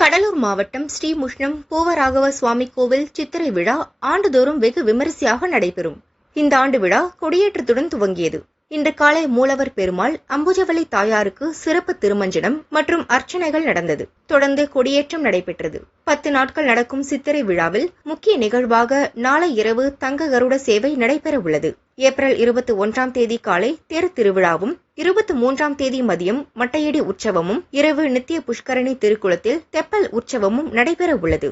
கடலூர் மாவட்டம் ஸ்ரீமுஷ்ணம் பூவராகவ சுவாமி கோவில் சித்திரை விழா ஆண்டுதோறும் வெகு விமரிசையாக நடைபெறும். இந்த ஆண்டு விழா கொடியேற்றத்துடன் துவங்கியது. இன்று காலை மூலவர் பெருமாள், அம்புஜவல்லி தாயாருக்கு சிறப்பு திருமஞ்சனம் மற்றும் அர்ச்சனைகள் நடந்தது. தொடர்ந்து கொடியேற்றம் நடைபெற்றது. 10 நாட்கள் நடக்கும் சித்திரை விழாவில் முக்கிய நிகழ்வாக நாளை இரவு தங்க கருட சேவை நடைபெற உள்ளது. ஏப்ரல் 21ஆம் தேதி காலை தேர் திருவிழாவும், 23ஆம் தேதி மதியம் மட்டையடி உற்சவமும், இரவு நித்திய புஷ்கரணி திருக்குளத்தில் தெப்பல் உற்சவமும் நடைபெற உள்ளது.